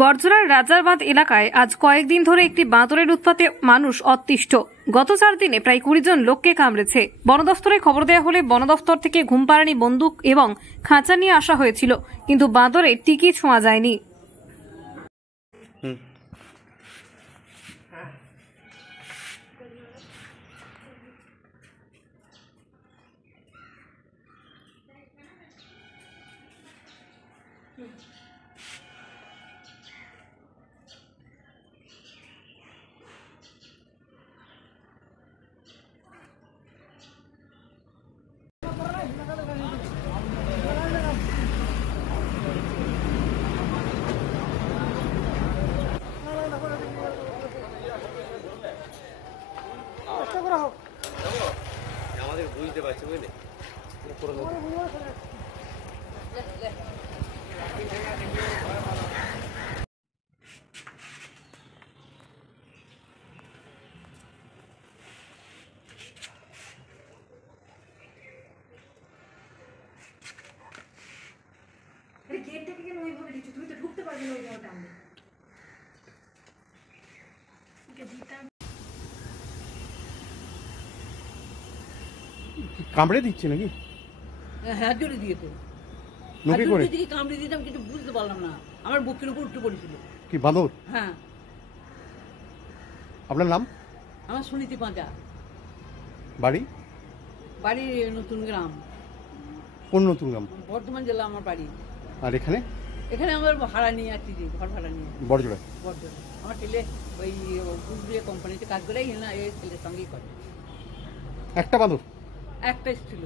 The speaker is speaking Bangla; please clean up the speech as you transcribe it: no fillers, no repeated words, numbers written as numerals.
বড়জোড়ার রাজারবাঁধ এলাকায় আজ কয়েকদিন ধরে একটি বাঁদরের উৎপাতে মানুষ অতিষ্ঠ। গত 4 দিনে প্রায় 20 জন লোককে কামড়েছে। বন দফতরে খবর দেওয়া হলে বন দফতর থেকে ঘুমপাড়ানি বন্দুক এবং খাঁচা নিয়ে আসা হয়েছিল, কিন্তু বাঁদরের টিকি ছোঁয়া যায়নি। আমাদের বুঝতে পারছি, বুঝলে গেটটাকে কেন ওইভাবে দিচ্ছ? তুমি তো ঢুকতে পারবে না ওইভাবে টানলে। কামড়ে দিচ্ছে নাকি? হ্যাঁ, জোরে দিয়ে তো নকি করে দিকে কামড়ে দিতাম, কিন্তু বুঝতে পারলাম না। আমার বুকের উপর উঠে পড়েছিল। কি বাঁদর? হ্যাঁ। আপনার নাম? আমার সুনীতি পাঁজা, বাড়ি? বাড়ি নতুন গ্রাম, কোন নতুন গ্রাম? বর্ধমান জেলা আমার বাড়ি। আর এখানে? এখানে আমার ভাড়া নিয়ে আছি, ঘর ভাড়া নিয়ে। বড়জোড়া? বর্ধমান। আমার ছেলে ওই গুজরিয়া কোম্পানিতে কাজ করে, এই ছেলের সঙ্গেই করে। একটা বাঁদর? একটা ছিল।